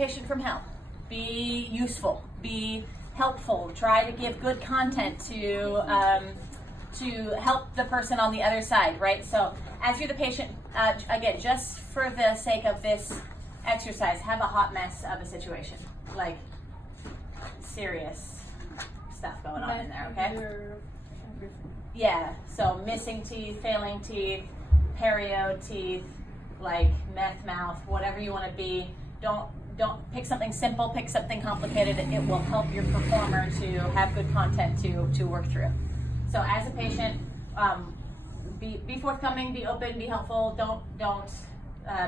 patient from hell. Be useful, be helpful, try to give good content to help the person on the other side, right? So as you're the patient, again, just for the sake of this exercise, have a hot mess of a situation, like serious stuff going on in there, okay? Yeah, so missing teeth, failing teeth, perio teeth, like meth mouth, whatever you want to be. Don't pick something simple, pick something complicated. It will help your performer to have good content to work through. So as a patient, be forthcoming, be open, be helpful. Don't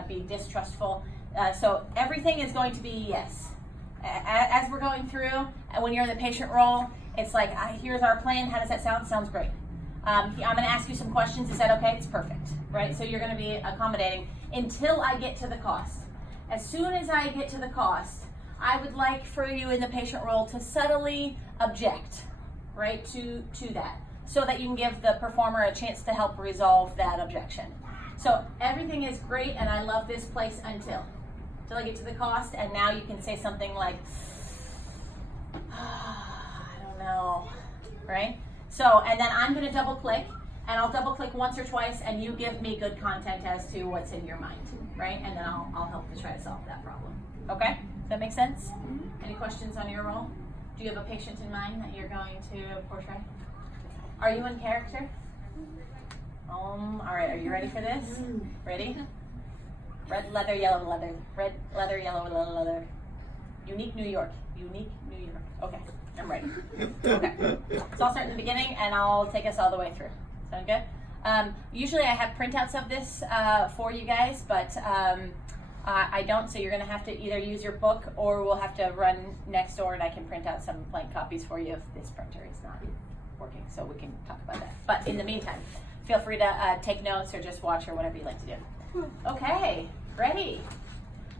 be distrustful. So everything is going to be yes. As we're going through, when you're in the patient role, it's like, here's our plan. How does that sound? Sounds great. I'm going to ask you some questions. Is that okay? It's perfect, right? So you're going to be accommodating until I get to the cost. As soon as I get to the cost, I would like for you in the patient role to subtly object, right, to that, so that you can give the performer a chance to help resolve that objection. So everything is great, and I love this place until I get to the cost, and now you can say something like, I don't know, right? So, and then I'm going to double click, and I'll double click once or twice, and you give me good content as to what's in your mind, right? And then I'll help to try to solve that problem. Okay? Does that make sense? Mm-hmm. Any questions on your role? Do you have a patient in mind that you're going to portray? Are you in character? All right, are you ready for this? Ready? Red leather, yellow leather. Red leather, yellow leather. Unique New York. Unique New York. Okay, I'm ready. Okay, so I'll start in the beginning and I'll take us all the way through. Sound good? Usually I have printouts of this for you guys, but I don't, so you're going to have to either use your book or we'll have to run next door and I can print out some blank copies for you if this printer is not working, so we can talk about that. But in the meantime, feel free to take notes or just watch or whatever you like to do. Okay, ready?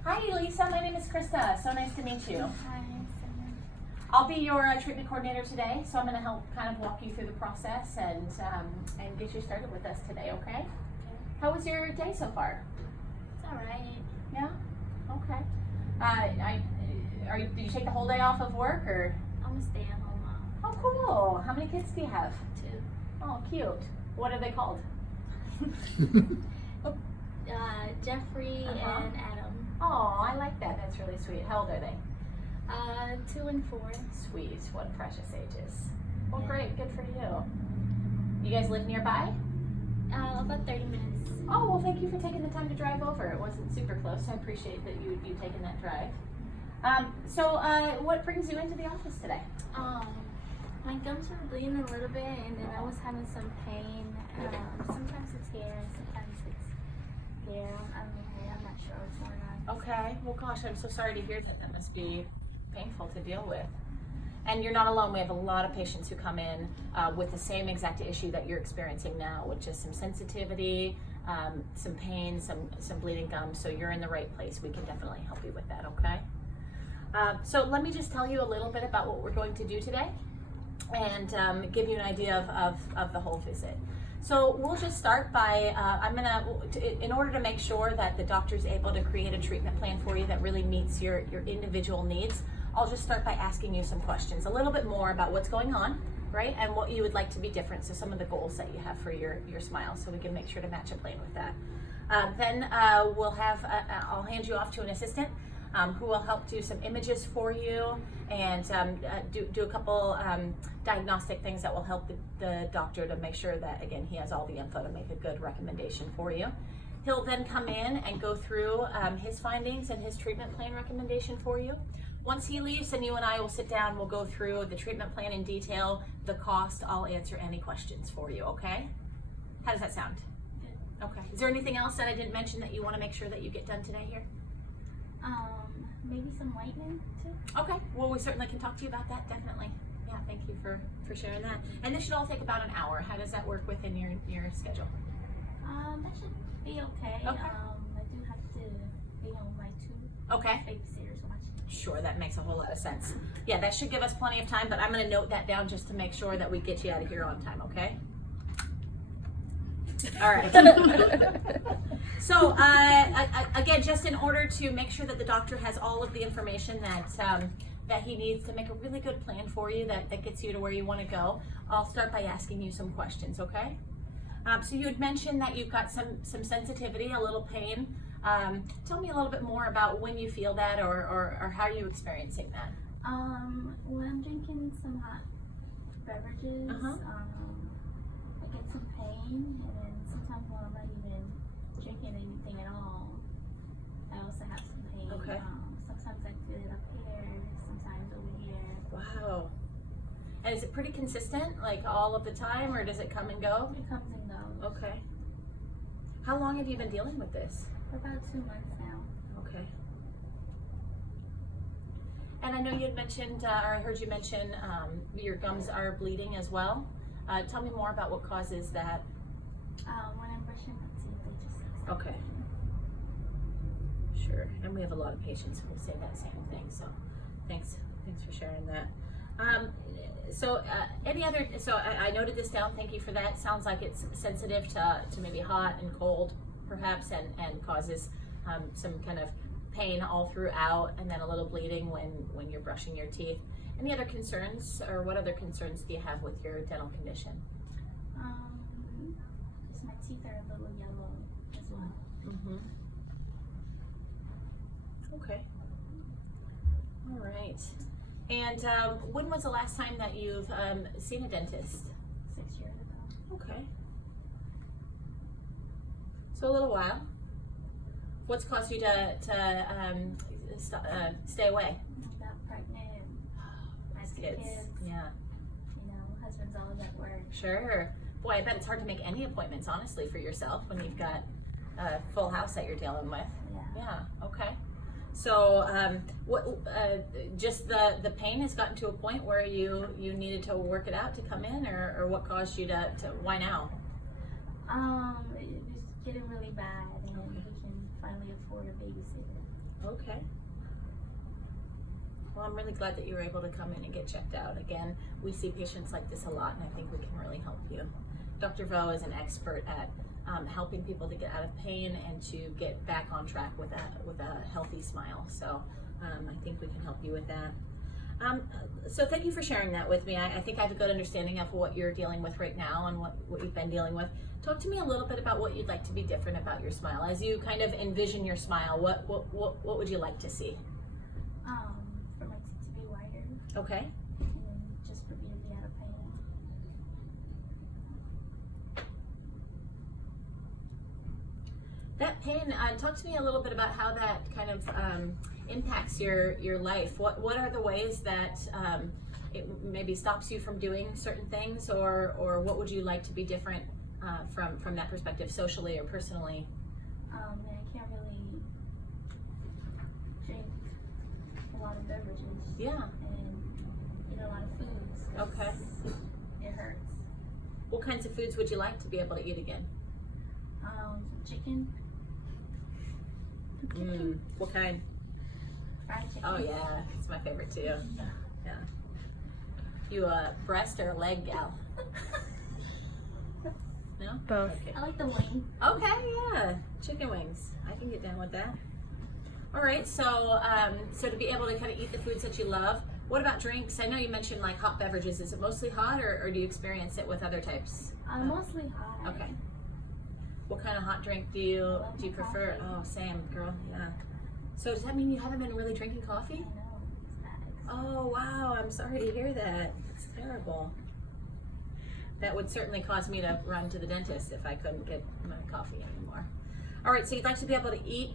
Hi Lisa, my name is Krista. So nice to meet you. Hi. I'll be your treatment coordinator today, so I'm going to help kind of walk you through the process and get you started with us today, okay? How was your day so far? It's all right. Yeah? Okay. Did you take the whole day off of work, or? I'm a stay-at-home mom. Oh, cool. How many kids do you have? 2. Oh, cute. What are they called? Jeffrey and Adam. Oh, I like that. That's really sweet. How old are they? 2 and 4. Sweet. What precious ages. Well, great. Good for you. You guys live nearby? About 30 minutes. Oh, well, thank you for taking the time to drive over. It wasn't super close. I appreciate that you taking that drive. So what brings you into the office today? My gums were bleeding a little bit, and then I was having some pain. Sometimes it's here, and sometimes it's here. I'm not sure what's going on. Okay. Well, gosh, I'm so sorry to hear that. That must be painful to deal with. And you're not alone. We have a lot of patients who come in with the same exact issue that you're experiencing now, which is some sensitivity, some pain, some bleeding gums. So you're in the right place. We can definitely help you with that, okay? So let me just tell you a little bit about what we're going to do today and give you an idea of the whole visit. So we'll just start by, in order to make sure that the doctor's able to create a treatment plan for you that really meets your individual needs, I'll just start by asking you some questions, a little bit more about what's going on, right? And what you would like to be different, so some of the goals that you have for your smile, so we can make sure to match a plan with that. Then I'll hand you off to an assistant who will help do some images for you and do a couple diagnostic things that will help the doctor to make sure that, again, he has all the info to make a good recommendation for you. He'll then come in and go through his findings and his treatment plan recommendation for you. Once he leaves, then you and I will sit down, we'll go through the treatment plan in detail, the cost, I'll answer any questions for you, okay? How does that sound? Good. Okay. Is there anything else that I didn't mention that you want to make sure that you get done today here? Maybe some whitening too. Okay, well, we certainly can talk to you about that, definitely. Yeah, thank you for sharing that. And this should all take about an hour. How does that work within your schedule? That should be okay. Okay. I do have to be on my 2 Okay. babysitters watching. Sure, that makes a whole lot of sense. Yeah, that should give us plenty of time, but I'm going to note that down just to make sure that we get you out of here on time, okay? All right. So again, just in order to make sure that the doctor has all of the information that he needs to make a really good plan for you that gets you to where you want to go, I'll start by asking you some questions, okay? So you had mentioned that you've got some sensitivity, a little pain. Tell me a little bit more about when you feel that or how are you experiencing that? When I'm drinking some hot beverages, I get some pain, and then sometimes when I'm not even drinking anything at all, I also have some pain. Okay. Sometimes I feel it up here, sometimes over here. Wow. And is it pretty consistent, like all of the time, or does it come and go? It comes and goes. Okay. How long have you been dealing with this? For about 2 months now. Okay. And I know you had mentioned, or I heard you mention, your gums are bleeding as well. Tell me more about what causes that. When I'm brushing my teeth, they just Okay. Sure. And we have a lot of patients who will say that same thing. So, thanks for sharing that. So I noted this down. Thank you for that. Sounds like it's sensitive to maybe hot and cold, perhaps, and causes some kind of pain all throughout, and then a little bleeding when you're brushing your teeth. Any other concerns, or what other concerns do you have with your dental condition? Just my teeth are a little yellow as well. Mm-hmm. Okay. All right. And when was the last time that you've seen a dentist? 6 years ago. Okay. So a little while. What's caused you to stay away? I got pregnant. I had Kids. Yeah. You know, husband's always at work. Sure. Boy, I bet it's hard to make any appointments, honestly, for yourself when you've got a full house that you're dealing with. Yeah. Yeah. Okay. So, just the pain has gotten to a point where you needed to work it out to come in, or what caused you to why now? It was getting really bad, and we can finally afford a babysitter. Okay. Well, I'm really glad that you were able to come in and get checked out. Again, we see patients like this a lot, and I think we can really help you. Dr. Vo is an expert at helping people to get out of pain and to get back on track with a healthy smile. So I think we can help you with that. So thank you for sharing that with me. I think I have a good understanding of what you're dealing with right now and what you've been dealing with. Talk to me a little bit about what you'd like to be different about your smile. As you kind of envision your smile, what would you like to see? For my teeth to be wider. Okay. And then just for me to be out of pain. That pain, talk to me a little bit about how that kind of impacts your life. What are the ways that it maybe stops you from doing certain things, or what would you like to be different from that perspective, socially or personally? And I can't really drink a lot of beverages. Yeah. And eat a lot of foods. Okay. It hurts. What kinds of foods would you like to be able to eat again? Chicken. What kind? Fried chicken. Oh yeah, it's my favorite too. Yeah. You a breast or a leg gal? No? Both. Okay. I like the wing. Okay, yeah. Chicken wings. I can get down with that. All right, so to be able to kind of eat the foods that you love, what about drinks? I know you mentioned like hot beverages. Is it mostly hot, or do you experience it with other types? Mostly hot. Okay. What kind of hot drink do you prefer? Coffee. Oh, same, girl. Yeah. So does that mean you haven't been really drinking coffee? I know. It's bad. Oh, wow. I'm sorry to hear that. It's terrible. That would certainly cause me to run to the dentist if I couldn't get my coffee anymore. All right, so you'd like to be able to eat.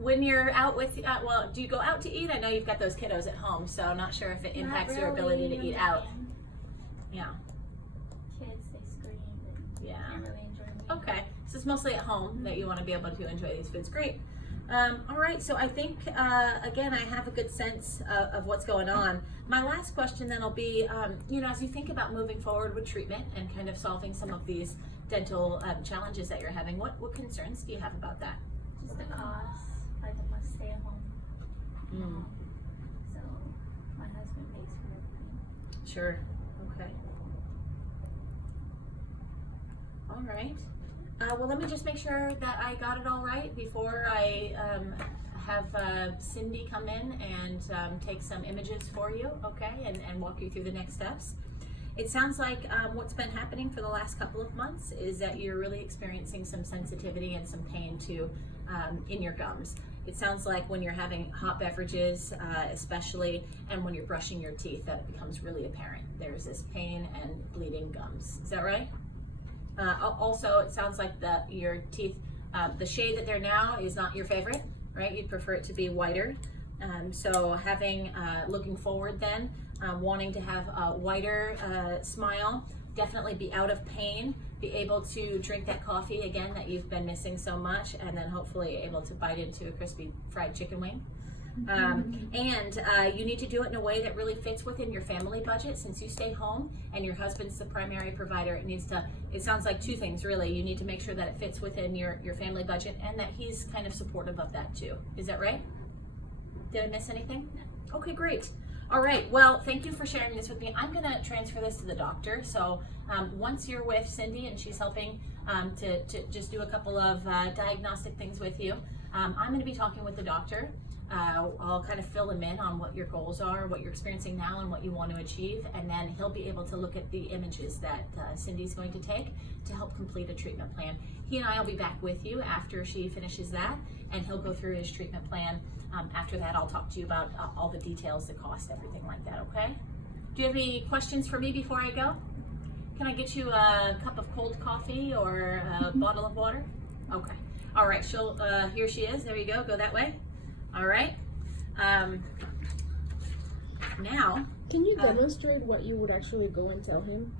When you're out with, do you go out to eat? I know you've got those kiddos at home, so I'm not sure if it impacts your ability to eat out. Yeah. Kids, they scream and Yeah. can't really enjoy me. Okay, so it's mostly at home that you want to be able to enjoy these foods. Great. All right, so I think, again, I have a good sense of what's going on. My last question then will be, as you think about moving forward with treatment and kind of solving some of these dental challenges that you're having, what concerns do you have about that? Just the cost. Like I must stay at home. So my husband pays for everything. Sure. Okay. All right. Well, let me just make sure that I got it all right before I have Cindy come in and take some images for you, okay, and walk you through the next steps. It sounds like what's been happening for the last couple of months is that you're really experiencing some sensitivity and some pain too in your gums. It sounds like when you're having hot beverages, especially, and when you're brushing your teeth, that it becomes really apparent. There's this pain and bleeding gums. Is that right? Also, it sounds like your teeth, the shade that they're now is not your favorite, right? You'd prefer it to be whiter. So looking forward then, wanting to have a whiter smile, definitely be out of pain, be able to drink that coffee again that you've been missing so much, and then hopefully able to bite into a crispy fried chicken wing. You need to do it in a way that really fits within your family budget. Since you stay home and your husband's the primary provider, it sounds like two things really. You need to make sure that it fits within your family budget and that he's kind of supportive of that too. Is that right? Did I miss anything? No. Okay, great. All right, well, thank you for sharing this with me. I'm gonna transfer this to the doctor. So once you're with Cindy and she's helping to just do a couple of diagnostic things with you, I'm gonna be talking with the doctor. I'll kind of fill him in on what your goals are, what you're experiencing now, and what you want to achieve, and then he'll be able to look at the images that Cindy's going to take to help complete a treatment plan. He and I will be back with you after she finishes that, and he'll go through his treatment plan. After that, I'll talk to you about all the details, the cost, everything like that, okay? Do you have any questions for me before I go? Can I get you a cup of cold coffee or a bottle of water? Okay. All right, here she is. There you go. Go that way. All right. Now. Can you demonstrate what you would actually go and tell him?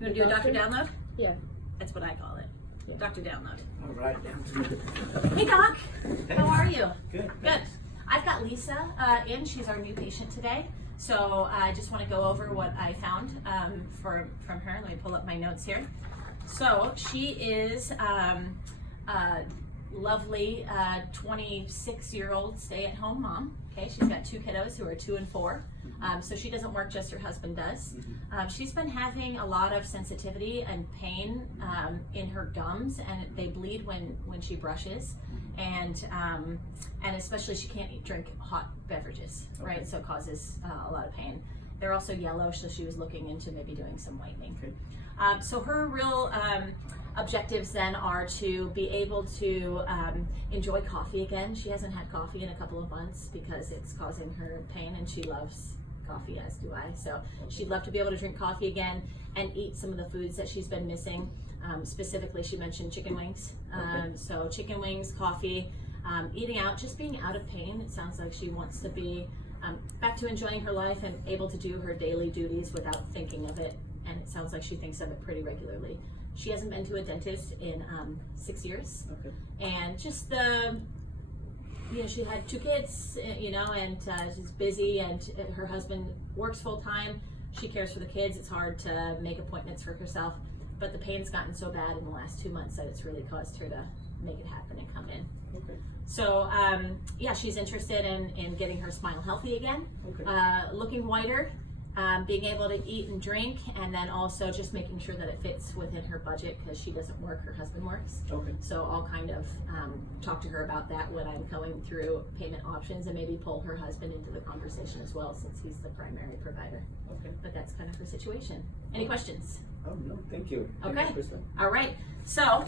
You want to do a doctor download? Yeah. That's what I call it. Yeah. Doctor download. All right. Hey, Doc. How are you? Good. Good. I've got Lisa in. She's our new patient today. So I just want to go over what I found from her. Let me pull up my notes here. So she is lovely 26-year-old stay-at-home mom. Okay, she's got two kiddos who are 2 and 4. So she doesn't work, just her husband does. She's been having a lot of sensitivity and pain in her gums, and they bleed when she brushes, and especially she can't drink hot beverages, right? Okay. So it causes a lot of pain. They're also yellow, so she was looking into maybe doing some whitening. Okay. So her real objectives then are to be able to enjoy coffee again. She hasn't had coffee in a couple of months because it's causing her pain, and she loves coffee, as do I. So she'd love to be able to drink coffee again and eat some of the foods that she's been missing. Specifically, she mentioned chicken wings. So chicken wings, coffee, eating out, just being out of pain. It sounds like she wants to be back to enjoying her life and able to do her daily duties without thinking of it. And it sounds like she thinks of it pretty regularly. She hasn't been to a dentist in 6 years. Okay. And just she had 2 kids, and she's busy, and her husband works full time. She cares for the kids. It's hard to make appointments for herself, but the pain's gotten so bad in the last 2 months that it's really caused her to make it happen and come in. Okay. So, she's interested in getting her smile healthy again, okay. Looking whiter, being able to eat and drink, and then also just making sure that it fits within her budget because she doesn't work, her husband works. Okay. So I'll kind of talk to her about that when I'm going through payment options, and maybe pull her husband into the conversation as well, since he's the primary provider. Okay. But that's kind of her situation. Any questions? Oh, no, thank you. Okay. Thank you, all right. So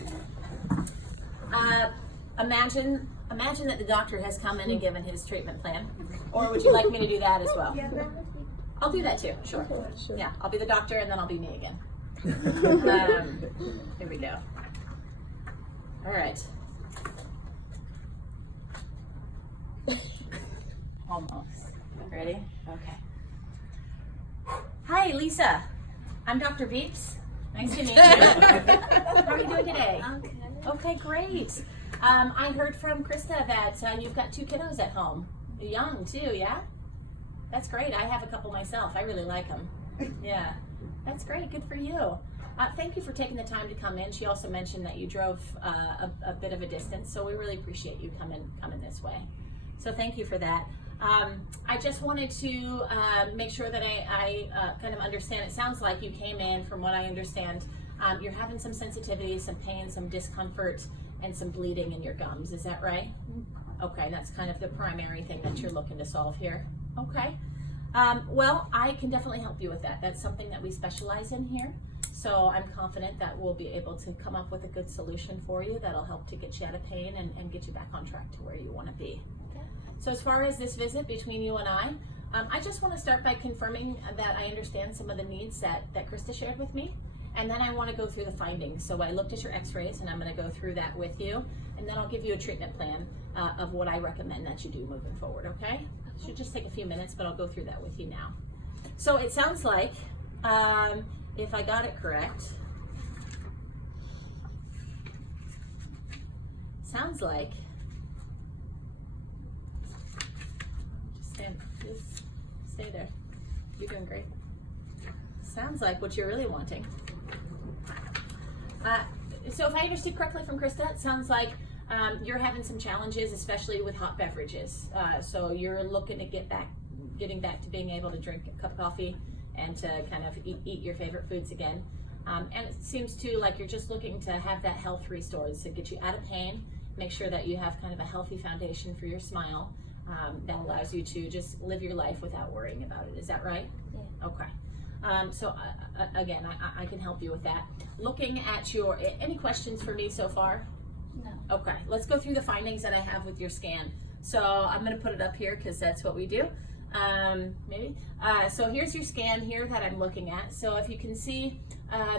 imagine that the doctor has come in and given his treatment plan, or would you like me to do that as well? Yeah, that would be. I'll do that too, sure. Okay, sure. Yeah, I'll be the doctor and then I'll be me again. Here we go. All right. Almost. Ready? Okay. Hi, Lisa. I'm Dr. Beeps. Nice to meet you. How are you doing today? Okay. Okay, great. I heard from Krista that you've got 2 kiddos at home. Young too, yeah? That's great. I have a couple myself. I really like them. Yeah, that's great. Good for you. Thank you for taking the time to come in. She also mentioned that you drove a bit of a distance, so we really appreciate you coming this way. So thank you for that. I just wanted to make sure that I kind of understand. It sounds like you came in, from what I understand, you're having some sensitivity, some pain, some discomfort, and some bleeding in your gums. Is that right? Okay, that's kind of the primary thing that you're looking to solve here. Okay. Well, I can definitely help you with that. That's something that we specialize in here. So I'm confident that we'll be able to come up with a good solution for you that'll help to get you out of pain and get you back on track to where you want to be. Okay. So as far as this visit between you and I just want to start by confirming that I understand some of the needs that Krista shared with me. And then I want to go through the findings. So I looked at your x-rays and I'm going to go through that with you. And then I'll give you a treatment plan of what I recommend that you do moving forward, okay? It should just take a few minutes, but I'll go through that with you now. So it sounds like, if I got it correct, sounds like, just stay there. You're doing great. Sounds like what you're really wanting. So if I understood correctly from Krista, it sounds like you're having some challenges, especially with hot beverages. So you're looking to getting back to being able to drink a cup of coffee and to kind of eat your favorite foods again. And it seems too like you're just looking to have that health restored, so get you out of pain, make sure that you have kind of a healthy foundation for your smile that allows you to just live your life without worrying about it. Is that right? Yeah. Okay. So again, I can help you with that. Looking at any questions for me so far? No. Okay, let's go through the findings that I have with your scan. So I'm gonna put it up here because that's what we do. So here's your scan here that I'm looking at. So if you can see,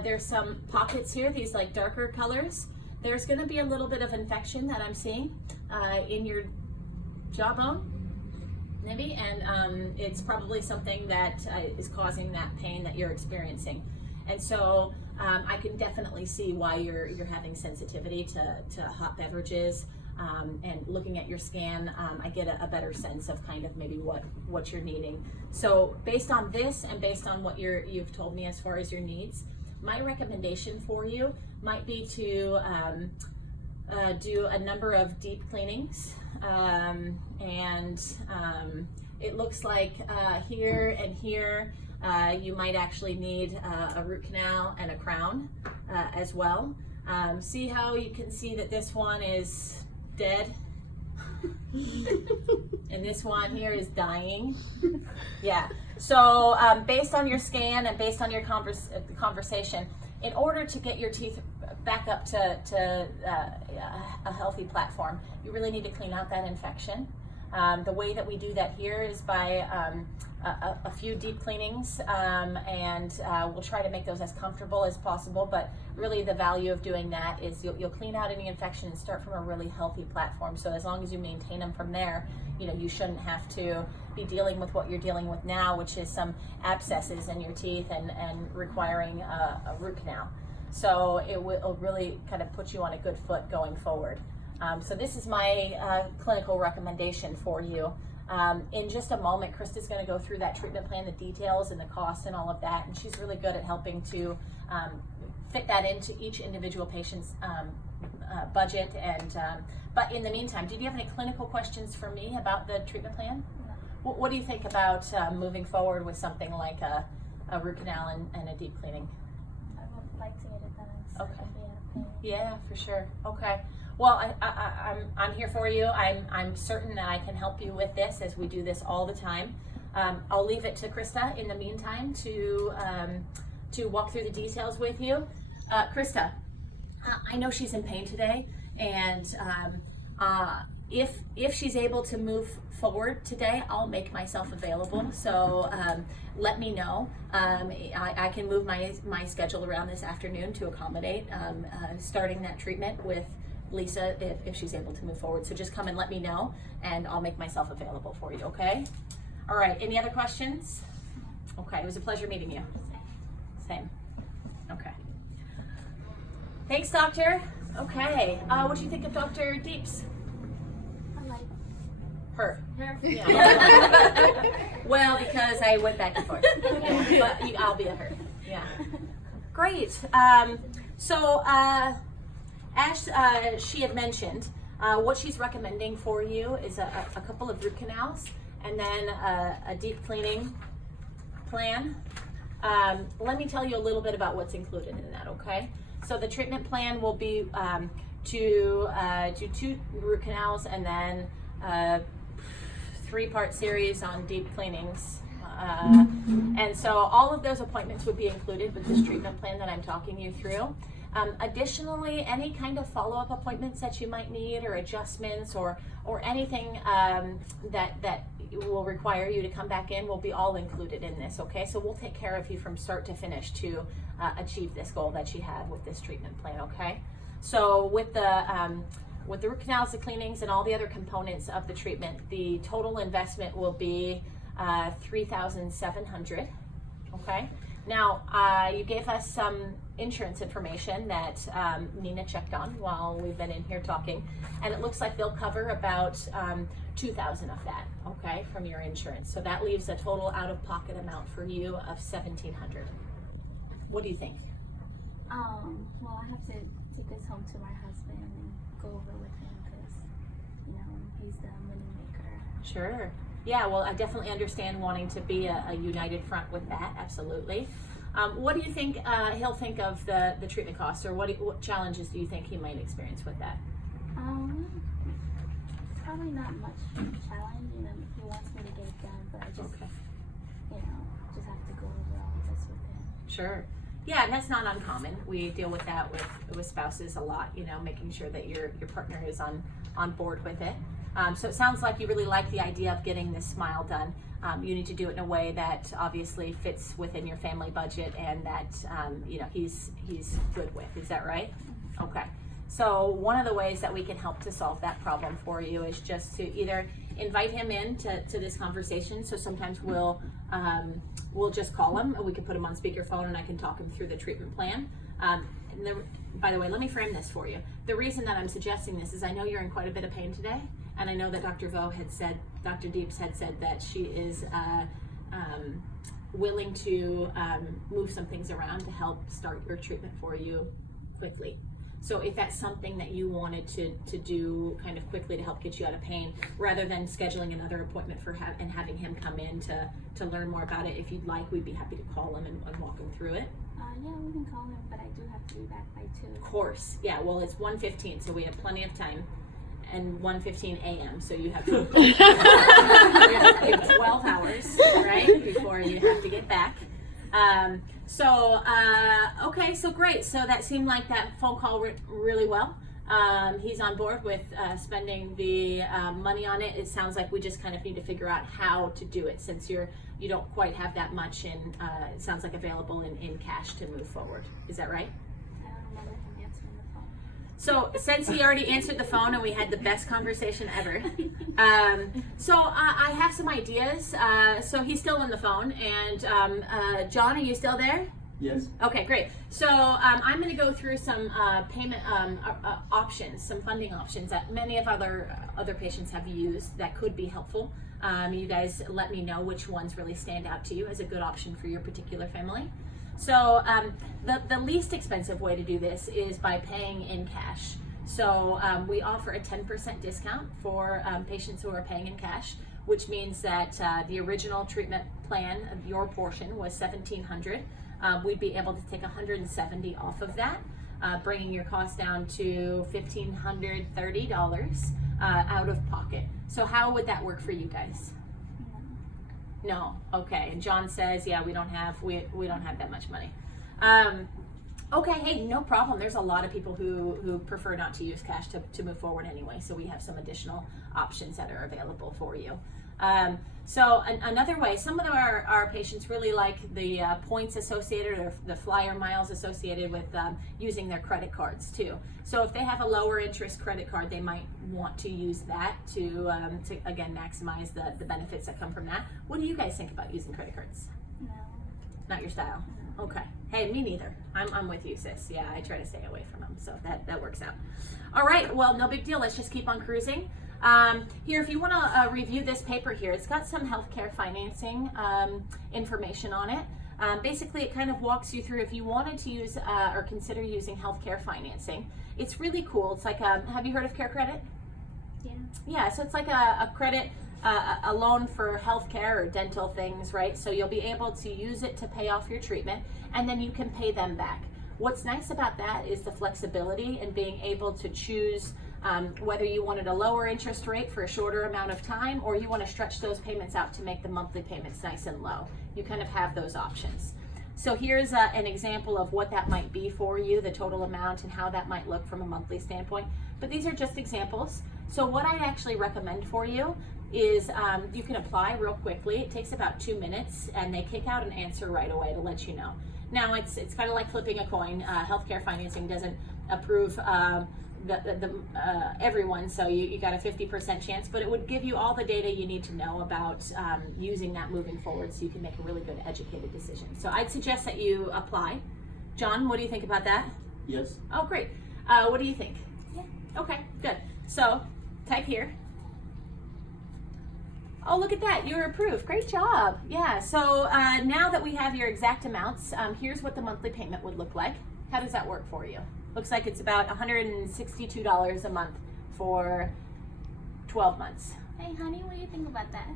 there's some pockets here, these like darker colors. There's gonna be a little bit of infection that I'm seeing in your jawbone, maybe, and it's probably something that is causing that pain that you're experiencing. And so I can definitely see why you're having sensitivity to hot beverages. And looking at your scan, I get a better sense of kind of maybe what you're needing. So based on this and based on what you've told me as far as your needs, my recommendation for you might be to do a number of deep cleanings. It looks like here and here, you might actually need a root canal and a crown as well. See how you can see that this one is dead and this one here is dying. Yeah. So based on your scan and based on your conversation, in order to get your teeth back up to a healthy platform, you really need to clean out that infection. The way that we do that here is by a few deep cleanings, and we'll try to make those as comfortable as possible, but really the value of doing that is you'll clean out any infection and start from a really healthy platform. So as long as you maintain them from there, you shouldn't have to be dealing with what you're dealing with now, which is some abscesses in your teeth and requiring a root canal. So it will really kind of put you on a good foot going forward. So this is my clinical recommendation for you. In just a moment, Krista's going to go through that treatment plan, the details and the cost and all of that, and she's really good at helping to fit that into each individual patient's budget. But in the meantime, did you have any clinical questions for me about the treatment plan? No. What do you think about moving forward with something like a root canal and a deep cleaning? I would like to get it done. So Okay. I can be out of pain. Yeah, for sure. Okay. Well, I'm here for you. I'm certain that I can help you with this, as we do this all the time. I'll leave it to Krista in the meantime to walk through the details with you. Krista, I know she's in pain today, and if she's able to move forward today, I'll make myself available. So let me know. I can move my schedule around this afternoon to accommodate starting that treatment with Lisa if she's able to move forward. So just come and let me know, and I'll make myself available for you, okay? All right, any other questions? Okay, it was a pleasure meeting you. Same. Okay. Thanks, doctor. Okay, what do you think of Dr. Deeps? I like Her. her. Yeah. Well, because I went back and forth. Yeah, but I'll be a her. Yeah. Great. So as she had mentioned, what she's recommending for you is a couple of root canals and then a deep cleaning plan. Let me tell you a little bit about what's included in that, okay? So the treatment plan will be to do 2 root canals and then 3-part series on deep cleanings. And so all of those appointments would be included with this treatment plan that I'm talking you through. Additionally, any kind of follow-up appointments that you might need, or adjustments, or anything that will require you to come back in will be all included in this, okay? So we'll take care of you from start to finish to achieve this goal that you have with this treatment plan, okay? So with the root canals, the cleanings, and all the other components of the treatment, the total investment will be $3,700, okay? Now, you gave us some insurance information that Nina checked on while we've been in here talking, and it looks like they'll cover about $2,000 of that, okay, from your insurance. So that leaves a total out-of-pocket amount for you of $1,700. What do you think? Well, I have to take this home to my husband and go over with him because, he's the money maker. Sure. Yeah, well, I definitely understand wanting to be a united front with that, absolutely. What do you think he'll think of the treatment costs, or what challenges do you think he might experience with that? Probably not much challenge. He wants me to get it done, but I just, Okay. Just have to go over all of this with him. Sure. Yeah, and that's not uncommon. We deal with that with spouses a lot, making sure that your partner is on board with it. So it sounds like you really like the idea of getting this smile done. You need to do it in a way that obviously fits within your family budget, and that he's good with. Is that right? Okay. So one of the ways that we can help to solve that problem for you is just to either invite him in to this conversation. So sometimes we'll just call him, and we can put him on speakerphone, and I can talk him through the treatment plan. By the way, let me frame this for you. The reason that I'm suggesting this is I know you're in quite a bit of pain today, and I know that Dr. Deeps had said that she is willing to move some things around to help start your treatment for you quickly. So if that's something that you wanted to do kind of quickly to help get you out of pain, rather than scheduling another appointment and having him come in to learn more about it, if you'd like, we'd be happy to call him and walk him through it. Yeah, we can call him, but I do have to be back by 2. Of course. Yeah, well, it's 1:15, so we have plenty of time. And 1:15 a.m., so you have, you have 12 hours, right, before you have to get back. Okay, so great. So that seemed like that phone call went really well. He's on board with spending the money on it. It sounds like we just kind of need to figure out how to do it, since you don't quite have that much in, it sounds like, available in cash to move forward. Is that right? I don't remember him answering the phone. So since he already answered the phone and we had the best conversation ever, I have some ideas. So he's still on the phone, and John, are you still there? Yes. Okay, great. So I'm going to go through some payment options, some funding options that many of other patients have used that could be helpful. You guys let me know which ones really stand out to you as a good option for your particular family. So the least expensive way to do this is by paying in cash. So we offer a 10% discount for patients who are paying in cash, which means that the original treatment plan, your portion, was $1,700. We'd be able to take $170 off of that, bringing your cost down to $1,530 out of pocket. So how would that work for you guys? No. Okay. And John says, yeah, we don't have that much money. Okay. Hey, no problem. There's a lot of people who prefer not to use cash to move forward anyway. So we have some additional options that are available for you. Another way, some of our patients really like the points associated, or the flyer miles associated with using their credit cards too. So if they have a lower interest credit card, they might want to use that to again maximize the benefits that come from that. What do you guys think about using credit cards? No. Not your style. Okay. Hey, me neither. I'm with you, sis. Yeah, I try to stay away from them, so that works out. All right. Well, no big deal. Let's just keep on cruising. Here, if you want to review this paper here, it's got some healthcare financing information on it. Basically, it kind of walks you through if you wanted to use or consider using healthcare financing. It's really cool. It's like, have you heard of Care Credit? Yeah. Yeah, so it's like a credit a loan for healthcare or dental things, right? So you'll be able to use it to pay off your treatment, and then you can pay them back. What's nice about that is the flexibility and being able to choose whether you wanted a lower interest rate for a shorter amount of time, or you want to stretch those payments out to make the monthly payments nice and low. You kind of have those options. So here's an example of what that might be for you, the total amount, and how that might look from a monthly standpoint. But these are just examples. So what I actually recommend for you is you can apply real quickly. It takes about 2 minutes, and they kick out an answer right away to let you know. Now it's kind of like flipping a coin. Healthcare financing doesn't approve everyone, so you got a 50% chance, but it would give you all the data you need to know about using that moving forward, so you can make a really good educated decision. So I'd suggest that you apply. John, what do you think about that? Yes. Oh, great. What do you think? Yeah. Okay, good. So type here. Oh, look at that, you're approved. Great job. Yeah, so now that we have your exact amounts, here's what the monthly payment would look like. How does that work for you? Looks like it's about $162 a month for 12 months. Hey, honey, what do you think about that?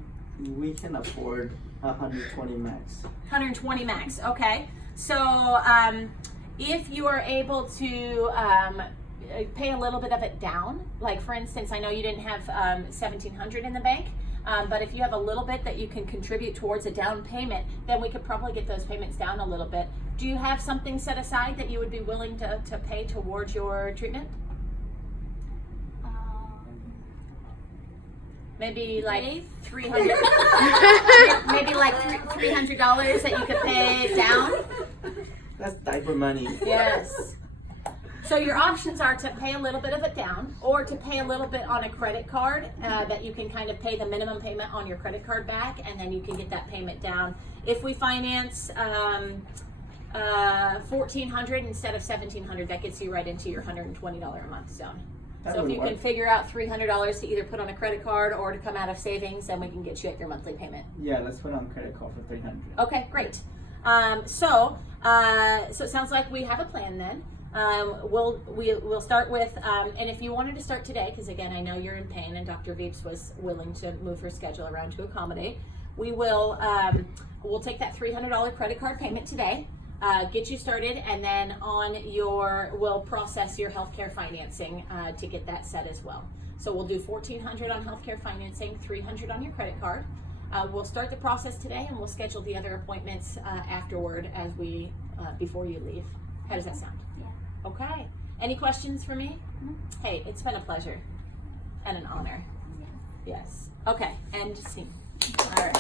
We can afford 120 max. 120 max, okay. So if you are able to pay a little bit of it down, like for instance, I know you didn't have $1,700 in the bank, but if you have a little bit that you can contribute towards a down payment, then we could probably get those payments down a little bit. Do you have something set aside that you would be willing to pay towards your treatment? Maybe like Dave? $300. Maybe like $300 that you could pay down. That's diaper money. Yes. So your options are to pay a little bit of it down, or to pay a little bit on a credit card that you can kind of pay the minimum payment on your credit card back, and then you can get that payment down. If we finance $1,400 instead of $1,700, that gets you right into your $120 a month zone. That So if would you work. can figure out $300 to either put on a credit card or to come out of savings, then we can get you at your monthly payment. Yeah, let's put on credit card for 300. Okay, great. So it sounds like we have a plan then. We'll start with, and if you wanted to start today, because again, I know you're in pain and Dr. Veeps was willing to move her schedule around to accommodate, we'll take that $300 credit card payment today, get you started, and then we'll process your healthcare financing to get that set as well. So we'll do $1,400 on healthcare financing, $300 on your credit card. We'll start the process today, and we'll schedule the other appointments afterward as before you leave. How does that sound? Yeah. Okay. Any questions for me? Hey, it's been a pleasure and an honor. Yeah. Yes. Okay. And scene. All right.